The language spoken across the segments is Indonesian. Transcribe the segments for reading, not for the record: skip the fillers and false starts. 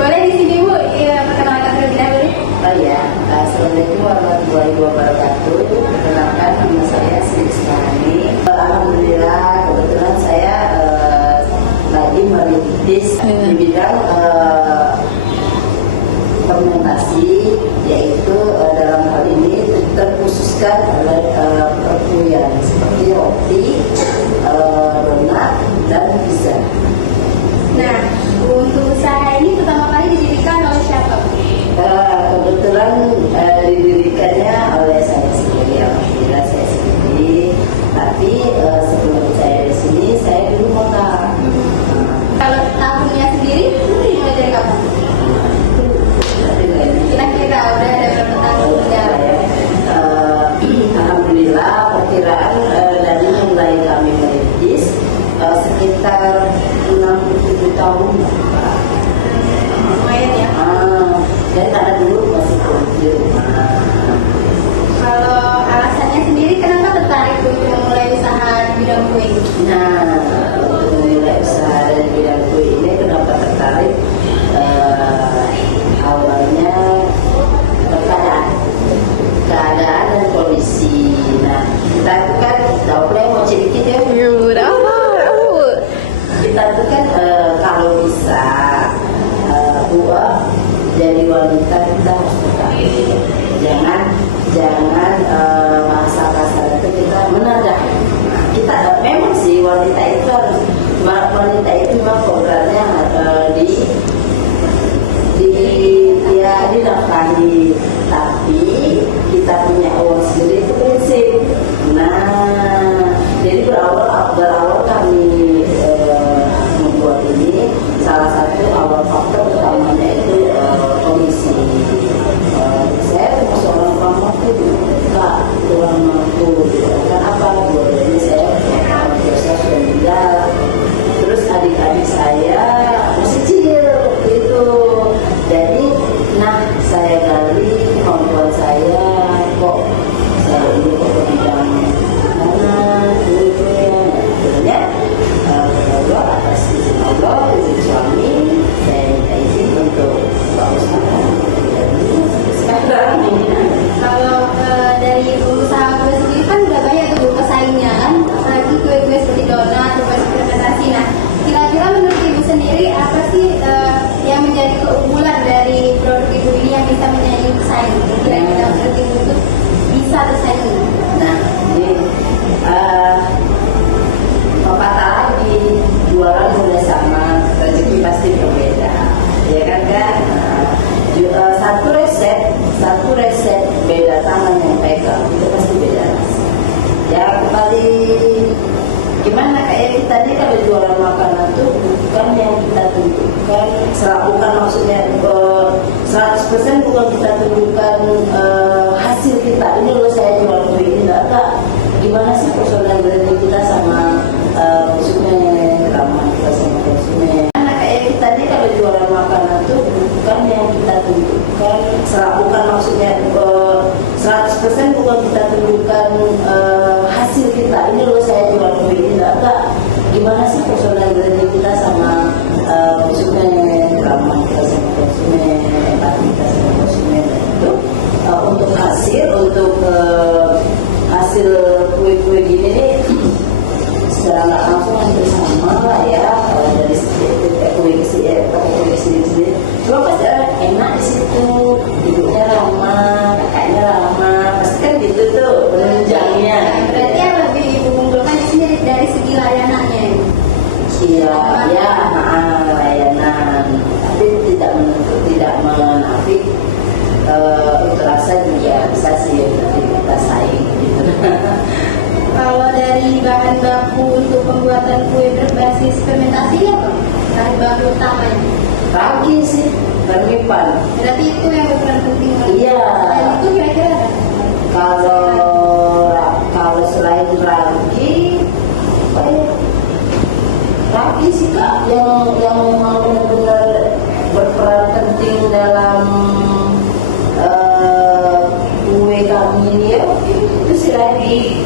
Boleh di sini Bu, ya, perkenalkan terlebih dahulu. Oh ya, Assalamualaikum warahmatullahi wabarakatuh. Perkenalkan, nama saya Sri Ismani. Alhamdulillah, kebetulan saya lagi merintis di bidang fermentasi, yaitu dalam hal ini terkhususkan oleh perkuliahan seperti roti, donat, dan pizza. Nah, untuk usaha ini pertama kali didirikan oleh siapa? Kebetulan didirikannya oleh saya sendiri, alhamdulillah saya sendiri. Tapi sebelum saya di sini, saya dulu modal. Kalau tahunnya sendiri, mulai dari kapan? Kira-kira udah ada berapa tahun? Alhamdulillah, perkiraan dari mulai kami merintis sekitar 67 tahun. Lumayan ya. Jadi karena dulu masih di rumah. Kalau alasannya sendiri, kenapa tertarik untuk memulai usaha di bidang kue? Nah, untuk memulai usaha di bidang kue ini kenapa tertarik? Awalnya keadaan dan kondisi. Nah, kita itu kan tahu mau sedikit ya. Kita itu kan kalau bisa jadi wanita kita harus berkarir. Jangan masa kasar itu kita menadah. Nah, kita memang sih wanita itu memang programnya dinafkahi, tapi kita punya uang sendiri itu prinsip. Nah, jadi berawal kami membuat ini, salah satu awal faktor utamanya itu komisi. Saya termasuk orang mampu, orang mampu. Kenapa? Jadi saya biasa sudah meninggal. Terus adik-adik saya masih kecil waktu itu. Jadi, saya gali kemampuan saya kok saya ini kok bidang makanan, kue-kue. Akhirnya Allah atas izin Allah, izin suami, saya minta izin untuk berusaha. Sekarang Kalau dari usaha kue sendiri kan udah banyak tuh pesaingnya kan, apalagi kue-kue seperti donat, kue fermentasi. Nah, kira-kira menurut Ibu sendiri apa sih yang menjadi keunggulan dari produk Ibu ini yang bisa menyaingi pesaing? Kira-kira menurut Ibu itu bisa tersaingi? Nah, ini pepatah lagi, jualan boleh sama, rezeki pasti berbeda, ya kan kan? Satu resep beda tangan yang pegang itu pasti beda rasa. Ya kembali gimana kayak kita nih kalau jualan makanan tuh bukan yang kita tunjukkan, bukan maksudnya 100% bukan kita tunjukkan hasil kita. Ini loh saya jual kue ini enggak. Gimana sih personal branding kita sama konsumen, ramah kita sama konsumen. Kayak kita nih kalau jualan makanan tuh bukan yang kita tunjukkan, bukan maksudnya 100% bukan kita tunjukkan hasil kita. Ini loh saya jual kue ini enggak. Gimana sih personal branding kita sama konsumen, ramah kita sama konsumen, empati kita sama konsumen. Itu untuk hasil kue-kue gini nih secara nggak langsung hampir sama lah ya dari kue ke sini. Cuma pasti enak di situ, hidupnya lama, kakaknya lama, pasti kan gitu tuh penunjangnya. Berarti yang lebih Ibu unggulkan di sini dari segi layanannya. Iya, layanan, tapi tidak menafik untuk rasa juga bisa sih kita saing gitu. Kalau dari bahan baku untuk pembuatan kue berbasis fermentasi apa? Bahan baku utamanya? Ragi sih, bermipan. Berarti itu yang berperan penting. Iya. Dan itu kira-kira ada? Kalau selain ragi, apa ya? Ragi sih Kak, yang memang benar-benar berperan penting dalam kue kami ini ya, itu sih ragi.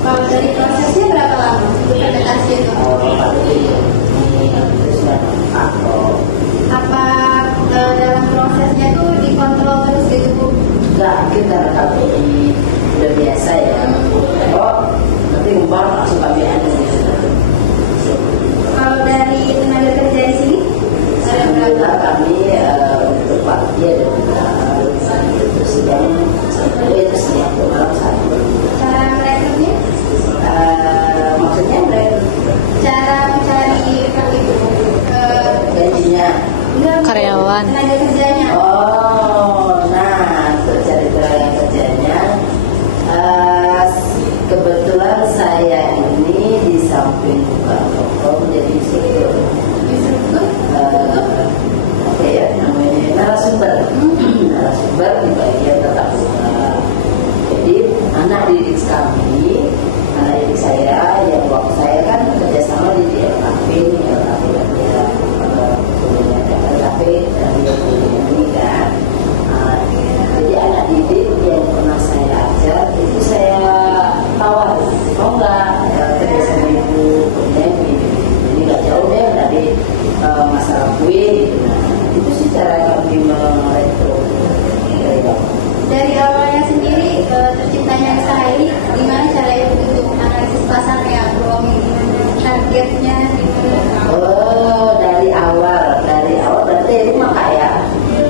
Kalau dari prosesnya berapa lama untuk fermentasi itu? Kalau itu sudah gajinya. Enggak, Bu. Karyawan. Tenaga kerjanya. Oh, nah untuk cari tenaga kerjanya, kebetulan saya ini di samping buka toko menjadi instruktur. Instruktur. Apa ya namanya, narasumber di bagian tatap muka. Jadi anak didik saya yang waktu saya kan kerjasama di LKP dan ini kan. Jadi anak didik yang pernah saya ajar itu saya tawar, mau nggak kerja sama ibu, kemudian ini nggak jauh deh dari masalah kue gitu. Nah, itu sih cara kami merekrut. Dari awalnya sendiri terciptanya usaha ini, gimana caranya untuk analisis pasarnya, peluangnya gimana, targetnya gimana? Oh, dari awal berarti rumah Kak ya.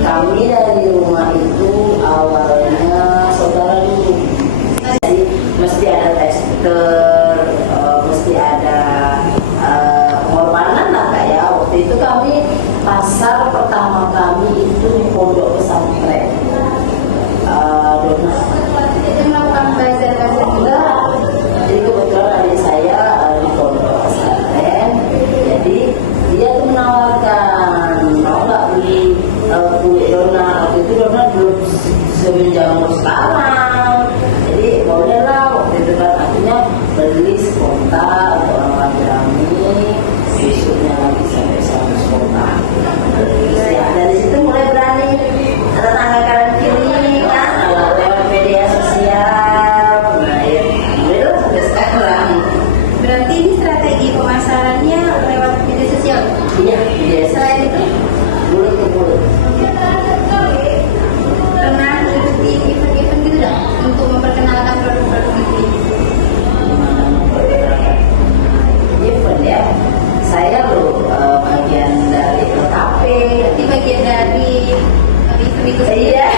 Kami dari rumah itu awalnya saudara dulu. Jadi mesti ada tester, mesti ada pengorbanan lah Kak ya. Waktu itu kami pasar pertama kami itu di Pondok Pesantren. Itu melakukan bazar-bazar juga. Jadi kebetulan adik saya di Pondok Pesantren, jadi dia tuh menawarkan mau nggak beli kue donat. Waktu itu donat belum semenjamur sekarang, jadi bolehlah waktu itu kan akhirnya beli sekontak untuk orang kami, besoknya lagi sampai 100 kontak. Ya, dari situ mulai berani tetangga kanan kiri kan lewat media sosial. Nah ya mulai sampai sekarang. Berarti ini strategi pemasarannya lewat media sosial. Iya, biasa. Selain itu, Mulut ke mulut. pernah ikuti event-event gitu dong untuk memperkenalkan produk-produk ini. Event ya. Saya loh bagian dari LKP. Berarti bagian dari event itu sendiri. Iya.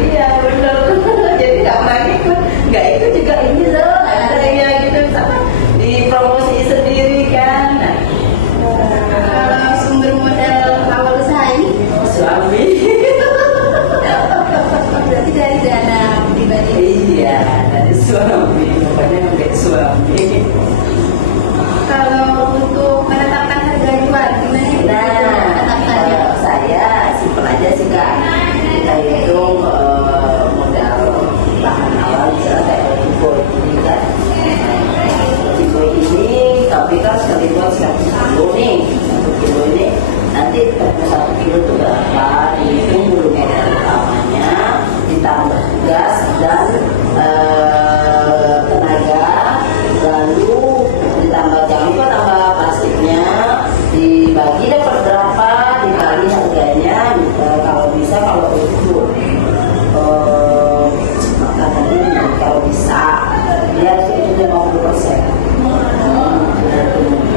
Iya benar. Jadi nggak pernah ikut. Nggak ikut juga ini loh. Ada yang gitu sama dipromosi sendiri kan. Nah, Kalau sumber modal awal usaha ini, suami. berarti dari dana pribadi. Iya, dari suami. Pokoknya nggak suami. Kalau untuk menetapkan harga jual, gimana ya? Nah, Menetapkannya. saya simpel aja sih Kak. Kita hitung modal bahan awal misalnya kayak kue ini kan. Kue ini tapi kan sekali buat 100 kilo nih. 1 kilo ini nanti 1 kilo itu berapa? Dihitung dulu modal utamanya, ditambah gas dan tenaga, lalu ditambah jangan lupa tambah plastiknya, dibagi dapat berapa, dikali harganya. Kalau bisa kalau itu makanan ini kalau bisa dia harus itu 50%.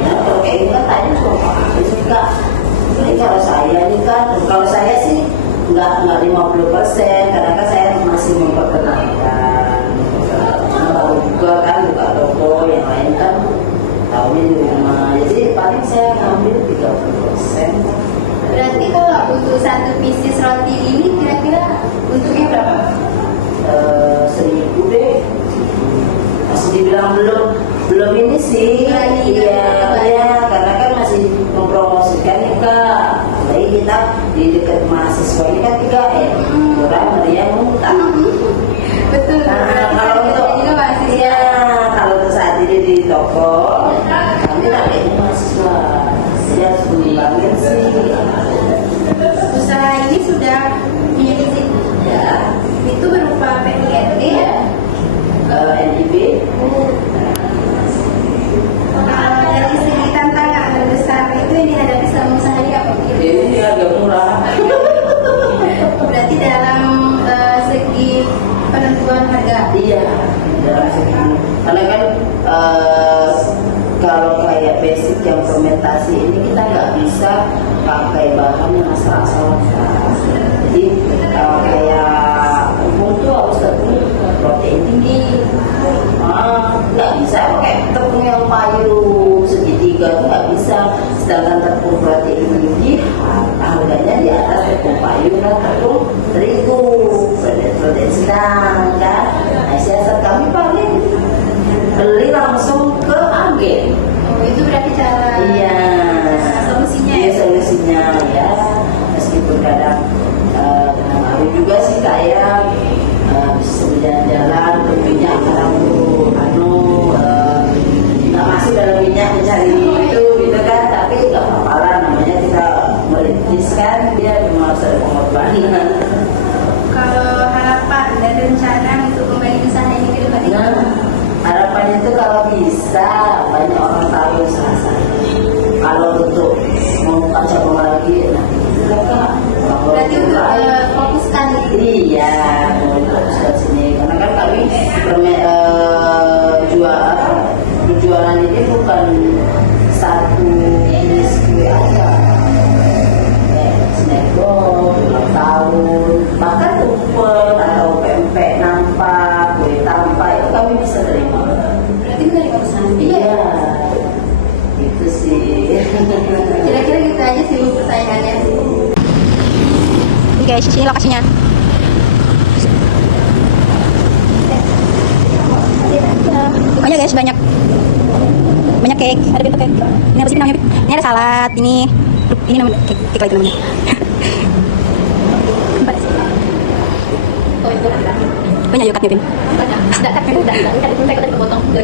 Nah, kalau kayak ini kan tadi suka. Jadi kalau saya ini kan, kalau saya sih nggak 50%, karena kan saya masih memperkenalkan. Baru juga kan buka toko, yang lain kan tahunya di rumah. Jadi paling saya ngambil 30%. Berarti kalau untuk satu bisnis roti ini kira-kira untuknya berapa? 1.000 deh. Masih dibilang belum ini sih. Iya, karena kan masih mempromosikan nih Kak. Apalagi kita di dekat mahasiswa ini kan 3M, murah, meriah, muntah. Betul. Nah, kalau untuk juga masih iya, kalau untuk saat ini di toko, kami targetnya mahasiswa. Jadi harus mengembangkan sih. usaha ini sudah punya izin. Ya, Itu berupa PINT. NIB. Dari segi tantangan terbesar itu yang dihadapi selama usaha ini apa? Ini agak murah. Berarti dalam segi penentuan harga. Iya, dalam segi. Karena kan kalau kayak basic yang fermentasi ini kita nggak bisa pakai bahan yang asal-asalan. Jadi kayak tepung tuh harus tepung protein tinggi. Nggak bisa pakai tepung yang payung segitiga juga tuh nggak bisa. Sedangkan tepung roti ini harganya di atas tepung payung dan tepung terigu, protein sedang kan. Nah, siasat kami paling beli langsung ke agen. Oh, itu berarti cara Iya. solusinya Iya, ya. solusinya ya. Meskipun kadang kena malu juga sih kayak bisa berjalan-jalan ke minyak kadang tuh nggak masuk dalam minyak mencari itu gitu kan, tapi nggak apa-apa lah, namanya kita merintis kan, dia memang harus ada pengorbanan. Kalau harapan dan rencana untuk kembali usaha ini ke depan itu? Nah, harapannya itu kalau bisa banyak orang tahu usaha saya. Kalau untuk membuka cabang lagi, nah itu kan Berarti untuk fokuskan gitu. iya, fokus ke sini karena kan kami jualan ini bukan satu jenis kue aja, snapback, ulang tahun, bahkan tumpeng atau pempek nampak, kue tampak itu kami bisa terima. Berarti dari perusahaan. Iya, itu sih. Kira-kira gitu aja sih Bu, pertanyaannya. Oke guys, sini lokasinya. Pokoknya guys banyak cake, ada bentuk cake. Ini apa sih namanya? Ini ada salad, ini namanya cake lagi namanya. Oh, itu. Banyak yuk Kak Nipin. Udah,